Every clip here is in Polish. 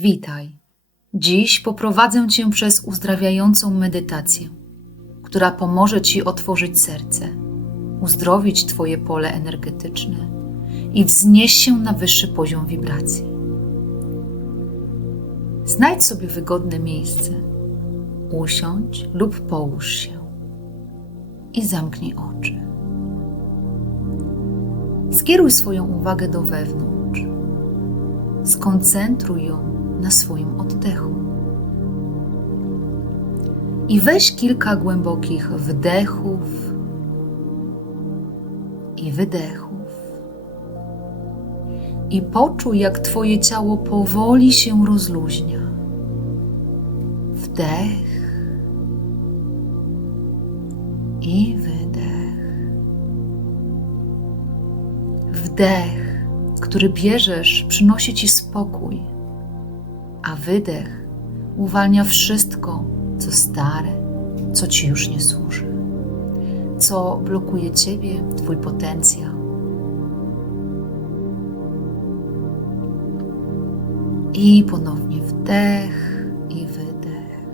Witaj. Dziś poprowadzę Cię przez uzdrawiającą medytację, która pomoże Ci otworzyć serce, uzdrowić Twoje pole energetyczne i wznieść się na wyższy poziom wibracji. Znajdź sobie wygodne miejsce, usiądź lub połóż się i zamknij oczy. Skieruj swoją uwagę do wewnątrz. Skoncentruj ją na swoim oddechu. I weź kilka głębokich wdechów i wydechów. I poczuj, jak Twoje ciało powoli się rozluźnia. Wdech i wydech. Wdech, który bierzesz, przynosi Ci spokój, a wydech uwalnia wszystko, co stare, co Ci już nie służy, co blokuje Ciebie, Twój potencjał. I ponownie wdech i wydech.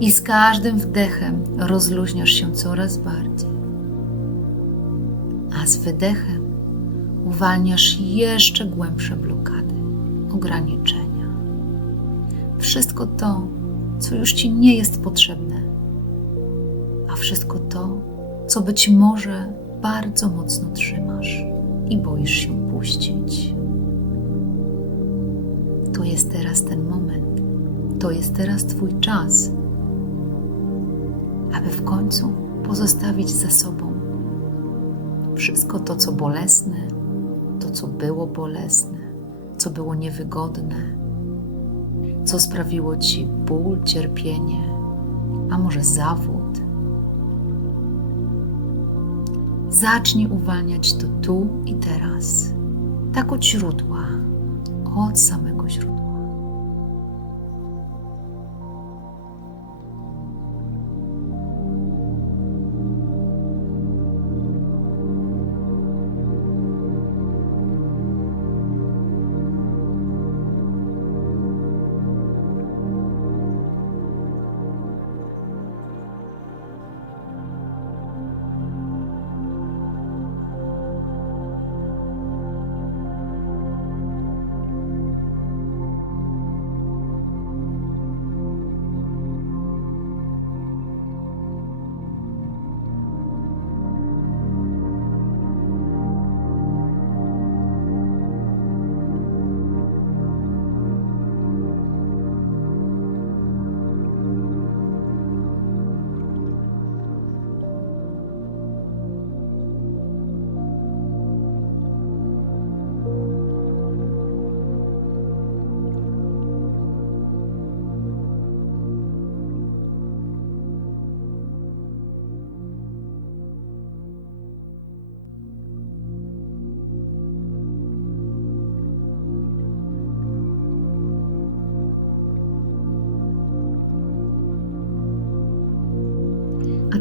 I z każdym wdechem rozluźniasz się coraz bardziej. A z wydechem uwalniasz jeszcze głębsze blokady, ograniczenia. Wszystko to, co już ci nie jest potrzebne, a wszystko to, co być może bardzo mocno trzymasz i boisz się puścić. To jest teraz ten moment, to jest teraz Twój czas, aby w końcu pozostawić za sobą wszystko to, co bolesne, to, co było bolesne, co było niewygodne, co sprawiło Ci ból, cierpienie, a może zawód. Zacznij uwalniać to tu i teraz, tak od źródła, od samego źródła.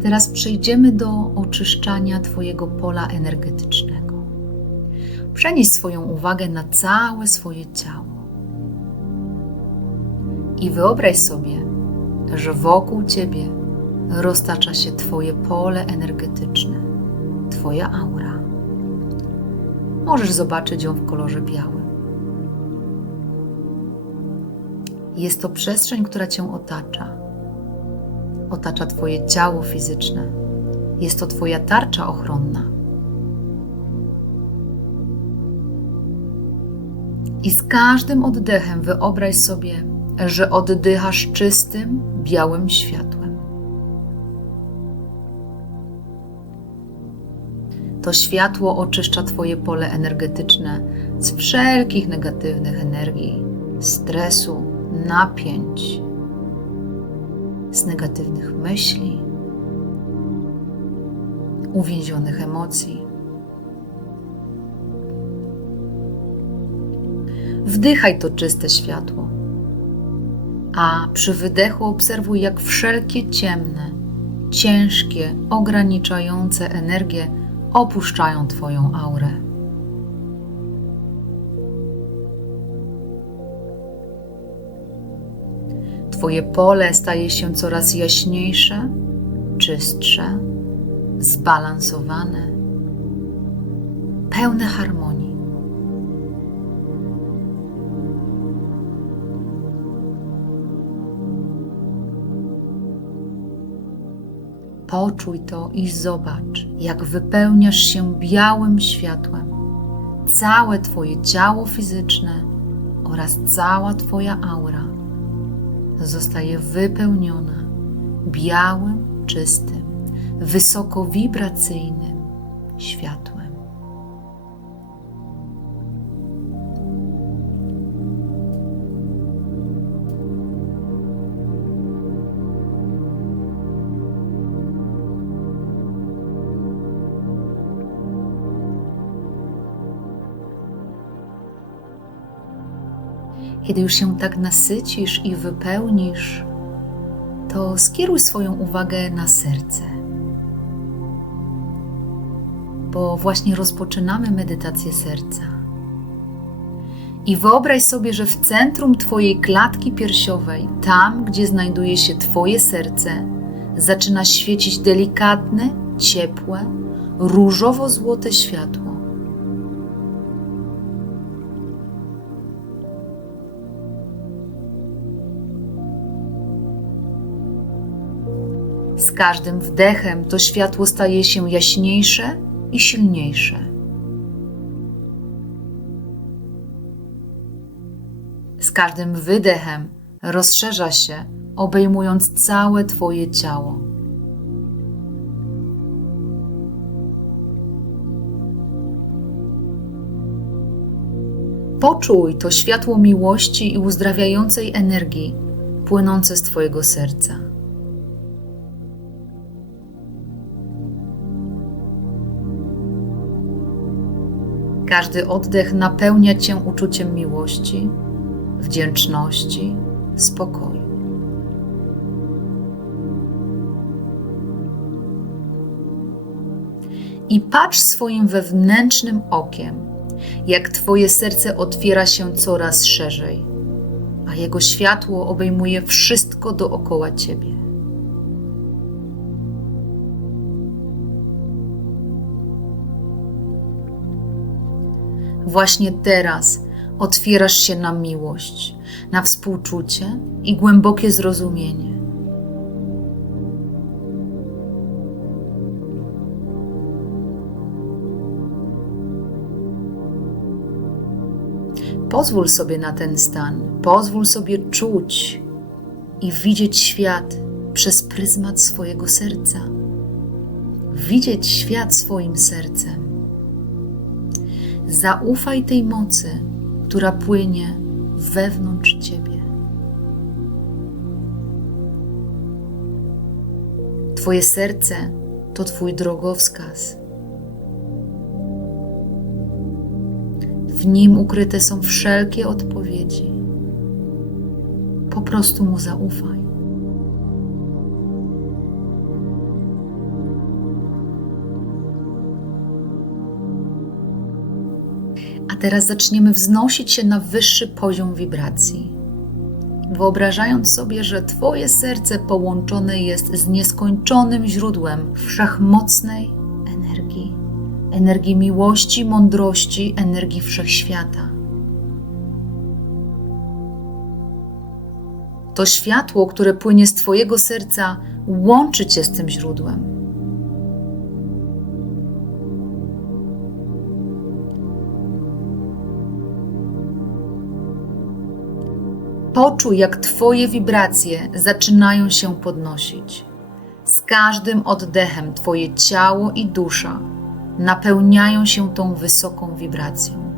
Teraz przejdziemy do oczyszczania Twojego pola energetycznego. Przenieś swoją uwagę na całe swoje ciało. I wyobraź sobie, że wokół Ciebie roztacza się Twoje pole energetyczne, Twoja aura. Możesz zobaczyć ją w kolorze białym. Jest to przestrzeń, która Cię otacza otacza Twoje ciało fizyczne. Jest to Twoja tarcza ochronna. I z każdym oddechem wyobraź sobie, że oddychasz czystym, białym światłem. To światło oczyszcza Twoje pole energetyczne z wszelkich negatywnych energii, stresu, napięć, z negatywnych myśli, uwięzionych emocji. Wdychaj to czyste światło, a przy wydechu obserwuj, jak wszelkie ciemne, ciężkie, ograniczające energie opuszczają Twoją aurę. Twoje pole staje się coraz jaśniejsze, czystsze, zbalansowane, pełne harmonii. Poczuj to i zobacz, jak wypełniasz się białym światłem. Całe Twoje ciało fizyczne oraz cała Twoja aura zostaje wypełniona białym, czystym, wysokowibracyjnym światłem. Kiedy już się tak nasycisz i wypełnisz, to skieruj swoją uwagę na serce. Bo właśnie rozpoczynamy medytację serca. I wyobraź sobie, że w centrum Twojej klatki piersiowej, tam gdzie znajduje się Twoje serce, zaczyna świecić delikatne, ciepłe, różowo-złote światło. Z każdym wdechem to światło staje się jaśniejsze i silniejsze. Z każdym wydechem rozszerza się, obejmując całe Twoje ciało. Poczuj to światło miłości i uzdrawiającej energii płynące z Twojego serca. Każdy oddech napełnia Cię uczuciem miłości, wdzięczności, spokoju. I patrz swoim wewnętrznym okiem, jak Twoje serce otwiera się coraz szerzej, a jego światło obejmuje wszystko dookoła Ciebie. Właśnie teraz otwierasz się na miłość, na współczucie i głębokie zrozumienie. Pozwól sobie na ten stan, pozwól sobie czuć i widzieć świat przez pryzmat swojego serca. Widzieć świat swoim sercem. Zaufaj tej mocy, która płynie wewnątrz ciebie. Twoje serce to Twój drogowskaz. W nim ukryte są wszelkie odpowiedzi. Po prostu mu zaufaj. A teraz zaczniemy wznosić się na wyższy poziom wibracji. Wyobrażając sobie, że Twoje serce połączone jest z nieskończonym źródłem wszechmocnej energii, energii miłości, mądrości, energii wszechświata. To światło, które płynie z Twojego serca, łączy Cię z tym źródłem. Poczuj, jak Twoje wibracje zaczynają się podnosić. Z każdym oddechem Twoje ciało i dusza napełniają się tą wysoką wibracją.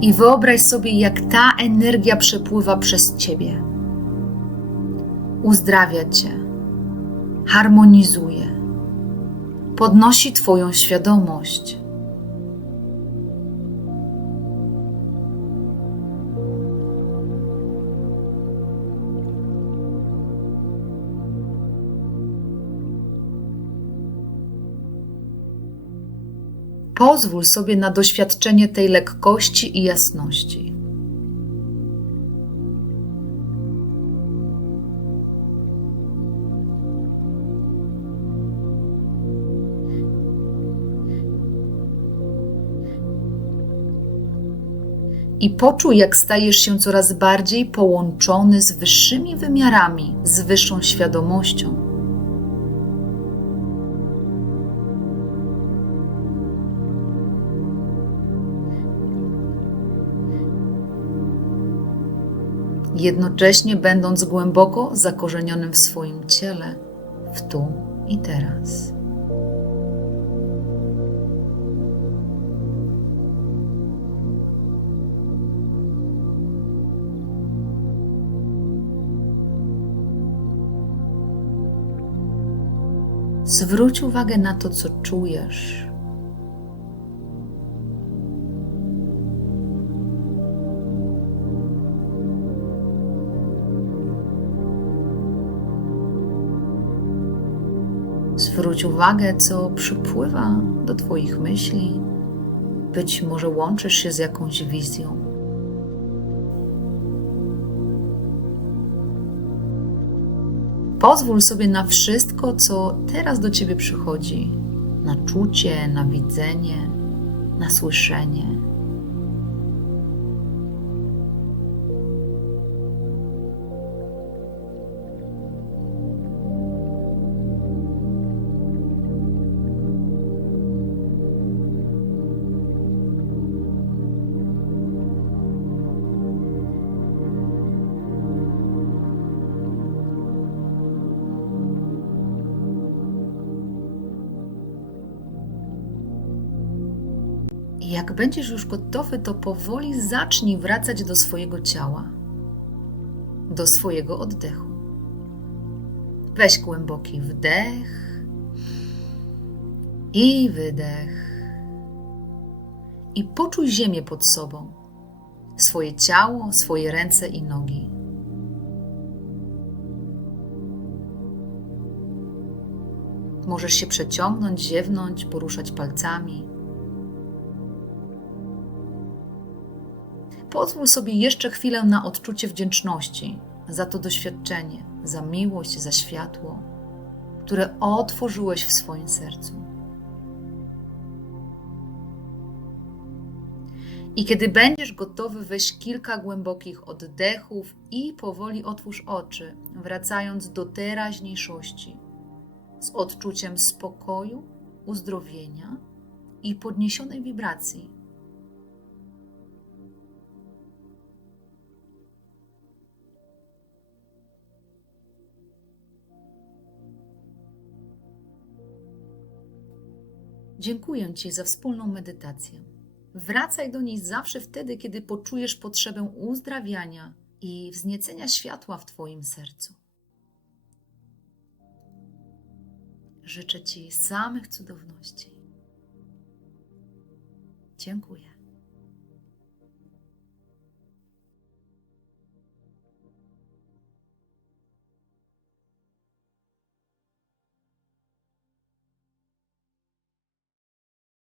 I wyobraź sobie, jak ta energia przepływa przez Ciebie uzdrawia Cię, harmonizuje, podnosi Twoją świadomość. Pozwól sobie na doświadczenie tej lekkości i jasności. I poczuj, jak stajesz się coraz bardziej połączony z wyższymi wymiarami, z wyższą świadomością. jednocześnie będąc głęboko zakorzenionym w swoim ciele, w tu i teraz. Zwróć uwagę na to, co czujesz. Zwróć uwagę, co przypływa do Twoich myśli. Być może łączysz się z jakąś wizją. Pozwól sobie na wszystko, co teraz do Ciebie przychodzi: na czucie, na widzenie, na słyszenie. Jak będziesz już gotowy, to powoli zacznij wracać do swojego ciała, do swojego oddechu. Weź głęboki wdech i wydech. I poczuj ziemię pod sobą, swoje ciało, swoje ręce i nogi. Możesz się przeciągnąć, ziewnąć, poruszać palcami. Pozwól sobie jeszcze chwilę na odczucie wdzięczności za to doświadczenie, za miłość, za światło, które otworzyłeś w swoim sercu. I kiedy będziesz gotowy, weź kilka głębokich oddechów i powoli otwórz oczy, wracając do teraźniejszości, z odczuciem spokoju, uzdrowienia i podniesionej wibracji. Dziękuję Ci za wspólną medytację. Wracaj do niej zawsze wtedy, kiedy poczujesz potrzebę uzdrawiania i wzniecenia światła w Twoim sercu. Życzę Ci samych cudowności. Dziękuję.